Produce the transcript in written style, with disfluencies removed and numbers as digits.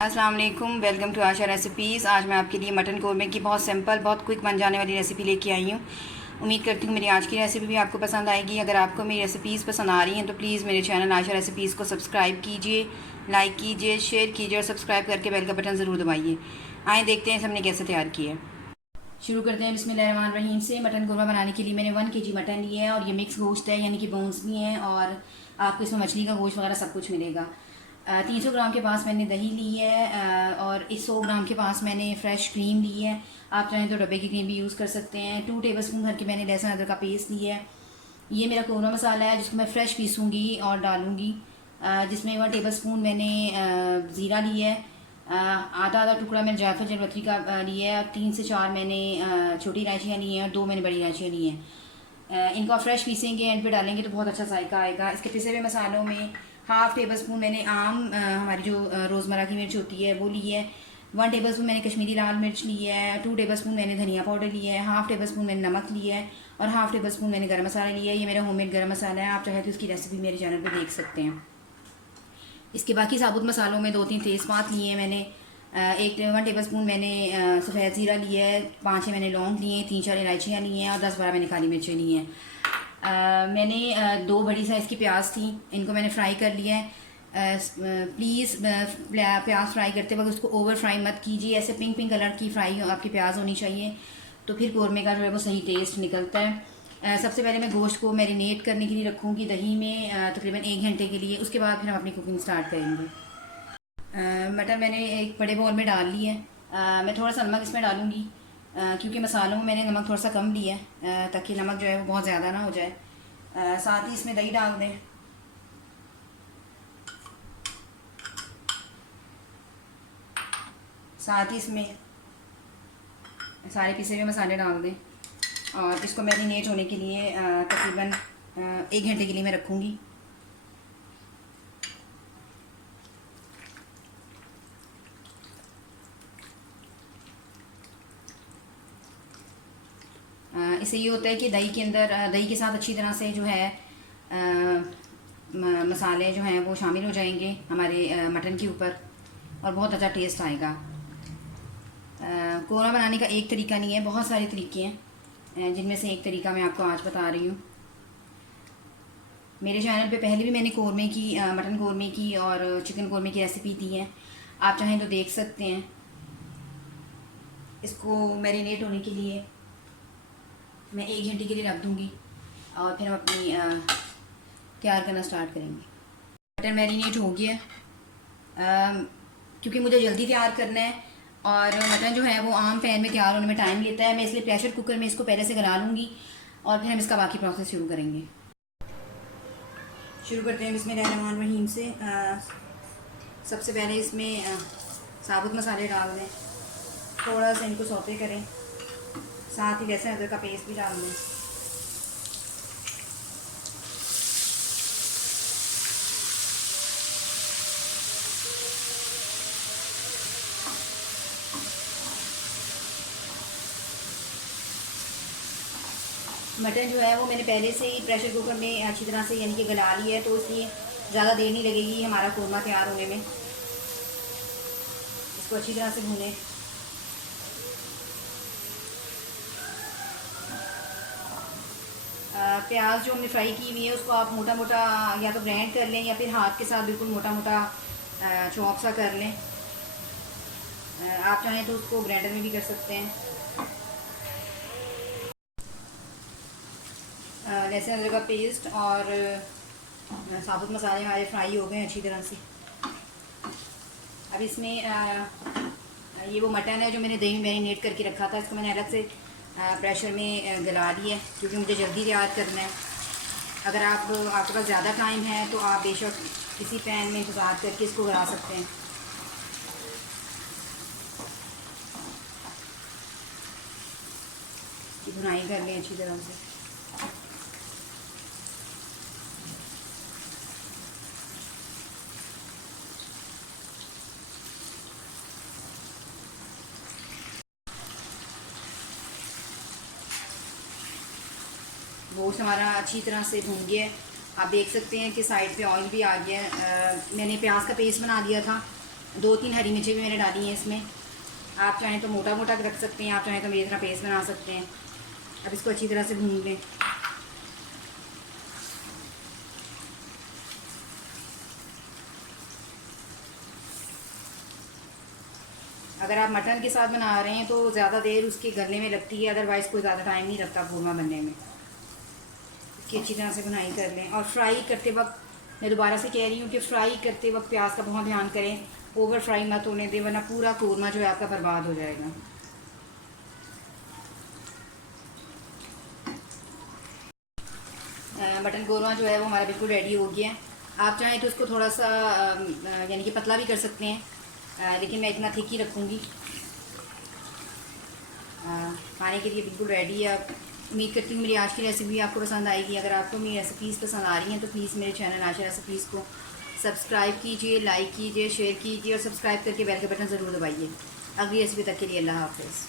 अस्सलाम वालेकुम, welcome to Asha recipes. आज मैं आपके लिए मटन कौरमे की बहुत सिंपल, बहुत क्विक बन जाने वाली रेसिपी लेके आई हूँ। उम्मीद करती हूँ मेरी आज की रेसिपी भी आपको पसंद आएगी। अगर आपको मेरी रेसिपीज़ पसंद आ रही हैं तो प्लीज़ मेरे चैनल आशा रेसिपीज़ को सब्सक्राइब कीजिए, लाइक कीजिए, शेयर कीजिए और सब्सक्राइब करके बेल का बटन ज़रूर दबाइए। आए देखते हैं हमने कैसे तैयार किया है। शुरू करते हैं बिस्मिल्लाहिर्रहमानिर्रहीम से। मटन कौरमा बनाने के लिए मैंने 1 kg मटन लिया है और ये मिक्स गोश्त है, यानी कि बोन्स भी हैं और आपको इसमें मछली का गोश्त वगैरह सब कुछ मिलेगा। 300 ग्राम के पास मैंने दही ली है और इस 100 ग्राम के पास मैंने फ़्रेश क्रीम ली है। आप चाहें तो डब्बे की क्रीम भी यूज़ कर सकते हैं। 2 टेबलस्पून भर के मैंने लहसुन अदरक का पेस्ट लिया है। ये मेरा कौरमा मसाला है जिसको मैं फ़्रेश पीसूँगी और डालूँगी, जिसमें 1 टेबलस्पून मैंने ज़ीरा लिया है, आधा आधा टुकड़ा मैंने जायफल जलपत्री का लिया है और 3 से 4 मैंने छोटी इलायचियाँ ली हैं और 2 मैंने बड़ी इलायचियाँ ली हैं। इनको आप फ्रेश पीसेंगे, एंड पे डालेंगे तो बहुत अच्छा जायका आएगा। इसके पिसे हुए मसालों में 1/2 टेबलस्पून मैंने हमारी जो रोज़मर्रा की मिर्च होती है वो ली है। 1 टेबलस्पून मैंने कश्मीरी लाल मिर्च ली है। 2 टेबलस्पून मैंने धनिया पाउडर लिया है। 1/2 टेबलस्पून मैंने नमक लिया है और 1/2 टेबलस्पून मैंने गर्म मसाला लिया है। ये मेरा होममेड गर्म मसाला है, आप चाहे तो इसकी रेसिपी मेरे चैनल पर देख सकते हैं। इसके बाकी साबुत मसालों में 2-3 तेज़पात लिए हैं मैंने। 1 टेबलस्पून मैंने सफ़ेद ज़ीरा लिया है, 5-6 मैंने लौंग लिए हैं, 3-4 इलायचियाँ ली हैं और 10-12 मैंने काली मिर्चें ली हैं। मैंने 2 बड़ी साइज़ की प्याज थी, इनको मैंने फ्राई कर लिया है। प्लीज़ प्याज फ्राई करते वक्त उसको ओवर फ्राई मत कीजिए, ऐसे पिंक पिंक कलर की फ्राई आपकी प्याज होनी चाहिए, तो फिर कौरमे का जो है वो सही टेस्ट निकलता है। सबसे पहले मैं गोश्त को मैरिनेट करने के लिए रखूँगी दही में तकरीबन 1 घंटे के लिए। उसके बाद फिर हम अपनी कुकिंग स्टार्ट करेंगे। मटर मैंने एक बड़े बाउल में डाल ली है। मैं थोड़ा सा नमक इसमें डालूँगी क्योंकि मसालों में मैंने नमक थोड़ा सा कम लिया है, ताकि नमक जो है वो बहुत ज़्यादा ना हो जाए। साथ ही इसमें दही डाल दें। साथ ही इसमें सारे पिसे हुए मसाले डाल दें और इसको मैरिनेट होने के लिए तकरीबन 1 घंटे के लिए मैं रखूँगी। इससे ये होता है कि दही के अंदर दही के साथ अच्छी तरह से जो है मसाले जो हैं वो शामिल हो जाएंगे हमारे मटन के ऊपर और बहुत अच्छा टेस्ट आएगा। कोरमा बनाने का एक तरीका नहीं है, बहुत सारे तरीके हैं, जिनमें से एक तरीका मैं आपको आज बता रही हूँ। मेरे चैनल पे पहले भी मैंने कौरमे की मटन कौरमे की और चिकन कौरमे की रेसिपी दी है, आप चाहें तो देख सकते हैं। इसको मैरिनेट होने के लिए मैं 1 घंटे के लिए रख दूँगी और फिर हम अपनी तैयार करना स्टार्ट करेंगे। मटन मैरिनेट हो गया, क्योंकि मुझे जल्दी तैयार करना है और मटन जो है वो आम पैन में तैयार होने में टाइम लेता है, मैं इसलिए प्रेशर कुकर में इसको पहले से गला लूँगी और फिर हम इसका बाकी प्रोसेस शुरू करेंगे। शुरू करते हैं बिस्मिल्लाहिर्रहमानिर्रहीम से। सबसे पहले इसमें साबुत मसाले डाल दें, थोड़ा सा इनको सौते करें, साथ ही लहसुन अदरक का पेस्ट भी डाल दें। मटन जो है वो मैंने पहले से ही प्रेशर कुकर में अच्छी तरह से यानी कि गला लिया है, तो इसलिए ज़्यादा देर नहीं लगेगी हमारा कौरमा तैयार होने में। इसको अच्छी तरह से भूनें। प्याज जो हमने फ्राई की हुई है उसको आप मोटा मोटा या तो ग्राइंड कर लें या फिर हाथ के साथ बिल्कुल मोटा मोटा चॉप सा कर लें। आप चाहें तो उसको ग्राइंडर में भी कर सकते हैं। लहसुन अदरक का पेस्ट और साबुत मसाले हमारे फ्राई हो गए अच्छी तरह से। अब इसमें ये वो मटन है जो मैंने दही में मैरिनेट करके रखा था, इसको मैंने अलग से प्रेशर में गला दिया है क्योंकि मुझे जल्दी तैयार करना है। अगर आपके पास ज़्यादा टाइम है तो आप बेशक किसी पैन में इंतज़ार करके इसको गला सकते हैं। भुनाई कर लें अच्छी तरह से। गोश्त हमारा अच्छी तरह से भून गया है। आप देख सकते हैं कि साइड पे ऑयल भी आ गया है। मैंने प्याज का पेस्ट बना दिया था 2-3 हरी मिर्ची भी मैंने डाली हैं इसमें। आप चाहें तो मोटा मोटा रख सकते हैं, आप चाहें तो मेरी तरह पेस्ट बना सकते हैं। अब इसको अच्छी तरह से भून लें। अगर आप मटन के साथ बना रहे हैं तो ज़्यादा देर उसके गलने में लगती है, अदरवाइज़ कोई ज़्यादा टाइम नहीं लगता कौरमा बनने में। इसकी अच्छी तरह से बुनाई कर लें। और फ्राई करते वक्त मैं दोबारा से कह रही हूँ कि फ्राई करते वक्त प्याज का बहुत ध्यान करें, ओवर फ्राई मत होने दें, वरना पूरा कौरमा जो है आपका बर्बाद हो जाएगा। मटन कौरमा जो है वो हमारा बिल्कुल रेडी हो गया है। आप चाहें तो इसको थोड़ा सा यानी कि पतला भी कर सकते हैं, लेकिन मैं इतना थिक ही रखूँगी। खाने के लिए बिल्कुल रेडी है। उम्मीद करती हूँ मेरी आज की रेसिपी आपको पसंद आएगी। अगर आपको मेरी रेसिपीज़ पसंद आ रही हैं तो प्लीज़ मेरे चैनल आशा रेसिपीज़ को सब्सक्राइब कीजिए, लाइक कीजिए, शेयर कीजिए और सब्सक्राइब करके बेल के बटन ज़रूर दबाइए। अगली रेसिपी तक के लिए अल्लाह हाफ़िज़।